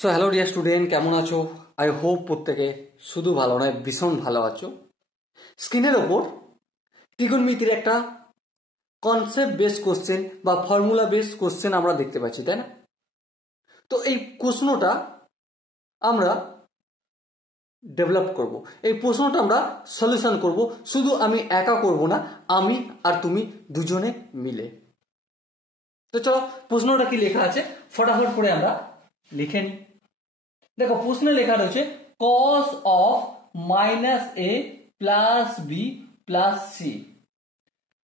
So hello dear student, কেমন আছো? I hope প্রত্যেকে শুধু ভালো নয়, ভীষণ ভালো আছো। স্ক্রিনের ওপর ত্রিকোণমিতির একটা কনসেপ্ট বেস কোশ্চেন বা ফর্মুলা বেস কোশ্চেন আমরা দেখতে পাচ্ছি, তাই না? তো এই প্রশ্নটা আমরা ডেভেলপ করব, এই প্রশ্নটা আমরা সলিউশন করব। শুধু আমি একা করব না, আমি আর তুমি দুজনে মিলে। তো চলো, প্রশ্নটা কি লেখা আছে ফটাফট করে আমরা লিখে নিই। দেখো, প্রশ্নে লেখা রয়েছে cos of minus a plus b plus c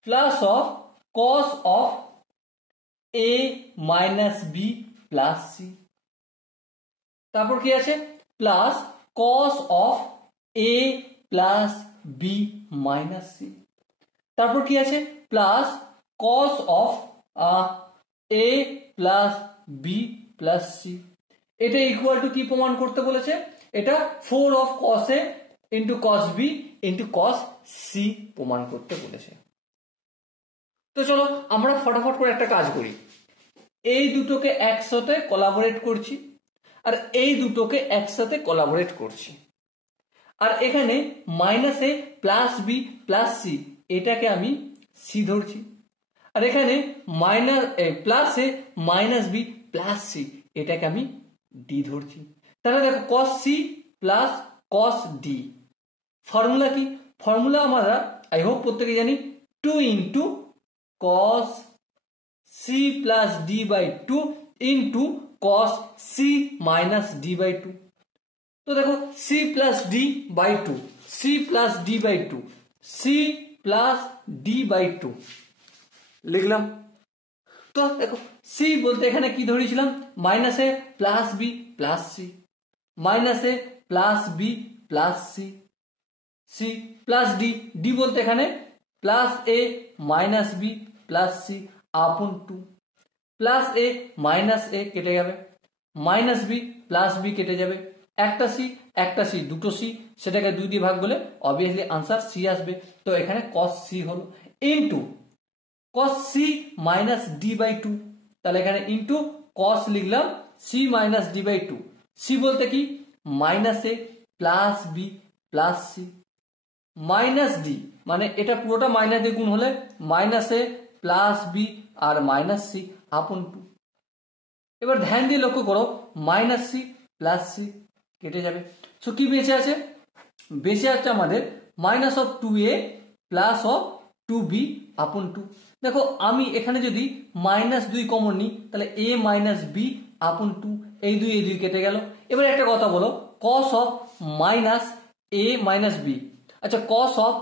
plus of cos of a minus b plus c। তারপর কি আছে? Plus cos of a plus b minus c। তারপর কি আছে? Plus cos of a plus b plus c। এটা equal to কি প্রমাণ করতে বলেছে? এটা 4 of cos a into cos b into cos c প্রমাণ করতে বলেছে। তো চলো আমরা ফটাফট করে একটা কাজ করি। এই দুটোকে একসাথে কোলাবোরেট করছি, আর এই দুটোকে একসাথে কোলাবোরেট করছি। আর এখানে minus A plus B plus C, এটাকে আমি সি ধরছি। আর এখানে minus plus A minus B plus C, এটাকে আমি ডি ধরছি। তাহলে দেখো cos c plus cos d formula কি? ফর্মুলা আমরা আই হোপ প্রত্যেকে জানি, 2 into cos c plus D by 2 into cos c minus D by 2। তো দেখো c plus D by 2, c plus D by 2, c plus D by 2 লিখলাম। তো দেখো c বলতে এখানে কি ধরেছিলাম? Minus A plus B plus C, minus A plus B plus C, C plus D, D বলতে এখানে plus A minus B plus C upon 2। Plus A minus এ কেটে যাবে, মাইনাস বি প্লাস বি কেটে যাবে, একটা সি দুটো C, সেটাকে 2 দিয়ে ভাগ করলে অবভিয়াসলি আনসার সি আসবে। তো এখানে cos সি হলো into cos c minus D by 2। তাহলে এখানে ইন্টু cos লিখলাম c minus D by 2। c বলতে কি? Minus A plus B plus C, minus D মানে এটা পুরোটা মাইনাস দিয়ে গুণ হলে মাইনাস এ প্লাস বি আর মাইনাস সি আপন 2। এবার ধ্যান দিয়ে লক্ষ্য করো, মাইনাস সি প্লাস সি কেটে যাবে। সো কি বেঁচে আছে? বেঁচে আছে আমাদের minus of 2a plus of 2b আপন 2। দেখো আমি এখানে যদি মাইনাস 2 কমন নিই, তাহলে a মাইনাস বি আপন 2, এই দুই কেটে গেল। এবার একটা কথা বলো, cos of minus a minus B, আচ্ছা cos of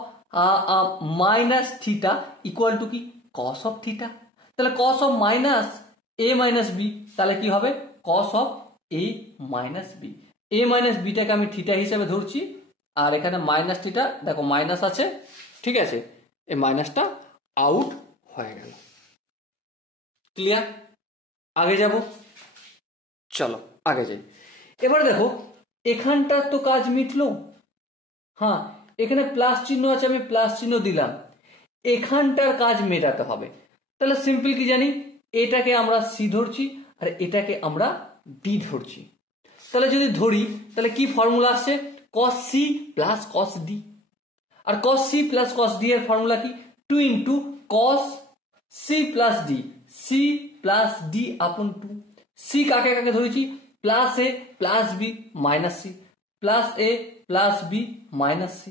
minus theta equal to কি? cos of theta. তাহলে cos of minus a minus B, তাহলে কি হবে? cos of a minus B. a minus বিটাকে আমি থিটা হিসেবে ধরছি, আর এখানে মাইনাস থিটা, দেখো মাইনাস আছে, ঠিক আছে, এই মাইনাসটা আউট হয়ে গেল। ক্লিয়ার? আগে যাব, চলো আগে যাই। এবার দেখো এখানটার তো কাজ মিটলো, হ্যাঁ এখানে প্লাস চিহ্ন আছে, আমি প্লাস চিহ্ন দিলাম। এখানটার কাজ মেটাতে হবে। তাহলে সিম্পল কি জানি, এটাকে আমরা সি ধরছি আর এটাকে আমরা ডি ধরছি। তাহলে যদি ধরি, তাহলে কি ফর্মুলা আসছে? cos c plus cos d। আর cos c plus cos d এর ফর্মুলা কি? 2 into cos c plus d, c plus d upon 2। c কাকে কাকে ধরেছি? Plus A plus B minus C, plus A plus B minus C.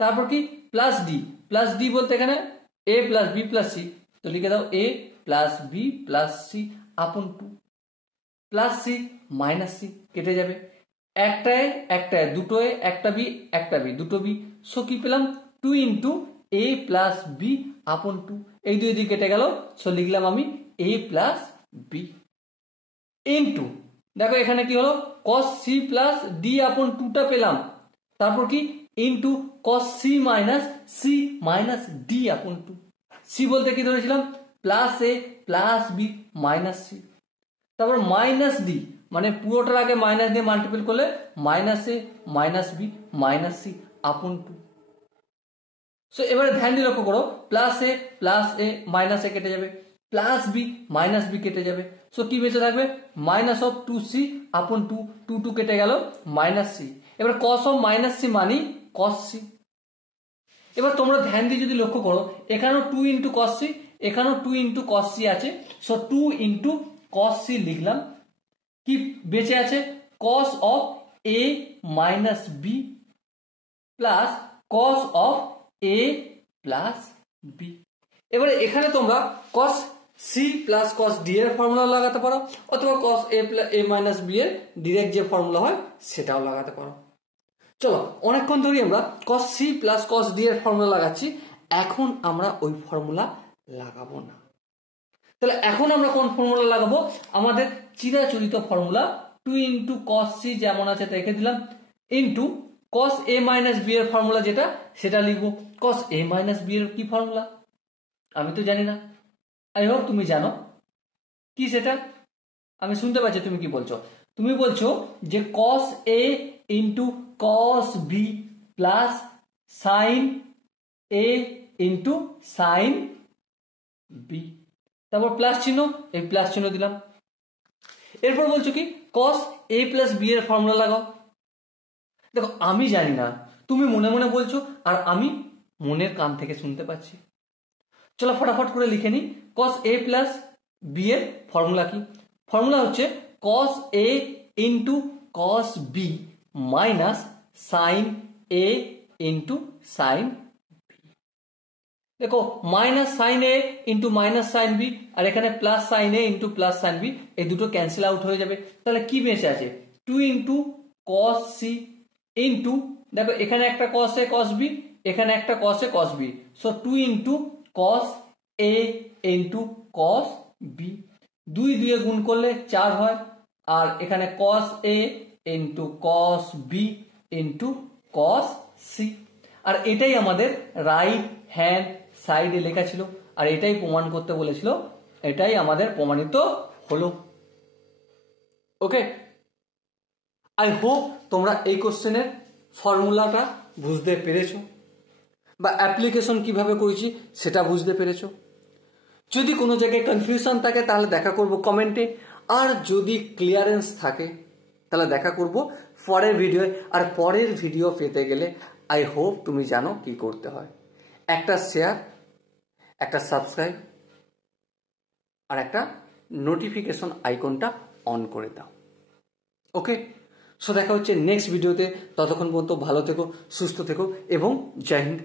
তারপর কি? Plus D, plus D বলতে এখানে A plus B plus C, তো লিখে দাও A plus B plus C upon 2। Plus C minus C কেটে যাবে, একটায় দুটোয়, একটা বি দুটো বি। সো কি পেলাম? 2 ইন্টু এ প্লাস বি আপন 2, এই দুই কেটে গেল। সো লিখলাম আমি এ প্লাস বি ইন্টু, দেখো এখানে কি হলো? cos c প্লাস ডি আপন 2টা পেলাম। তারপর কি? Into cos c minus D আপন 2। সি বলতে কি ধরেছিলাম? Plus A plus B minus C. তারপর মাইনাস ডি মানে পুরোটার আগে মাইনাস দিয়ে মাল্টিপল করলে মাইনাস এ minus B minus C upon 2। So এবারে ধ্যান দিয়ে লক্ষ্য করো, প্লাস এ মাইনাস এ কেটে যাবে, প্লাস বি মাইনাস বি কেটে যাবে, সো কি বেঁচে থাকবে মাইনাস অফ 2c আপন 2 কেটে গেল মাইনাস সি। এবার কস অফ মাইনাস সি মানি কস সি। এবার তোমরা ধ্যান দিয়ে যদি লক্ষ্য করো এখানেও 2 ইন্টু কস সি, এখানেও 2 ইন্টু কস সি আছে, সো 2 ইন্টু কস সি লিখলাম। কি বেঁচে আছে cos of A minus B plus cos of A plus B. এবারে এখানে তোমরা cos C plus cos D এর ফর্মুলা লাগাতে পারো, অথবা কস এ মাইনাস বি এর ডিরেক্ট যে ফর্মুলা হয় সেটাও লাগাতে পারো। চলো অনেকক্ষণ ধরে আমরা cos C plus cos D এর ফর্মুলা লাগাচ্ছি, এখন আমরা ওই ফর্মুলা লাগাবো না। তাহলে এখন আমরা কোন ফর্মুলা লাগাবো, আমাদের চিরাচরিত ফর্মুলা 2 ইন্টু কস সি যেমন আছে রেখে দিলাম, into cos A minus B এর ফর্মুলা যেটা সেটা লিখবো। কস এ মাইনাস বি এর কি ফর্মুলা আমি তো জানি না, আই হোপ তুমি জানো কি সেটা। আমি শুনতে পাচ্ছি তুমি কি বলছো, তুমি বলছো যে cos A into cos B plus sine A into sine B, তারপর প্লাস চিহ্ন, এই প্লাস চিহ্ন দিলাম। এরপর বলছো কি কস এ প্লাস বি এর ফর্মুলা লাগাও। দেখো আমি জানি না, তুমি মনে মনে বলছো আর আমি মনের কান থেকে শুনতে পাচ্ছি। চলো ফটাফট করে লিখে নি, কস এ প্লাস বি এর ফর্মুলা কি, ফর্মুলা হচ্ছে cos A into cos B minus sine A into sine B. দেখো minus sine A into minus sine B আর এখানে plus sine A into plus sine B, এই দুটো cancel out হয়ে যাবে। তাহলে কি বেঁচে আছে 2 ইন্টু কস সি ইন্টু, দেখো এখানে একটা কস এ কস বি, এখানে একটা cos A cos B, so 2 into cos A into cos B, 2 2 গুণ করলে 4 হয়, আর এখানে cos A into cos B into cos C. আর এটাই আমাদের রাইট হ্যান্ড সাইডে লেখা ছিল, আর এটাই প্রমাণ করতে বলেছিল, এটাই আমাদের প্রমাণিত হলো। ওকে, আই হোপ তোমরা এই কোশ্চেনের ফর্মুলাটা বুঝতে পেরেছো বা অ্যাপ্লিকেশন কিভাবে করেছি সেটা বুঝতে পেরেছো। যদি কোনো জায়গায় কনফিউশন থাকে তাহলে দেখা করব কমেন্টে, আর যদি ক্লিয়ারেন্স থাকে তাহলে দেখা করব পরের ভিডিও। আর পরের ভিডিও পেতে গেলে আই হোপ তুমি জানো কি করতে হয়, একটা শেয়ার, একটা সাবস্ক্রাইব আর একটা নোটিফিকেশন আইকনটা অন করে দাও। ওকে, সো দেখা হচ্ছে নেক্সট ভিডিওতে, ততক্ষণ পর্যন্ত ভালো থেকো, সুস্থ থেকো এবং জয় হিন্দ।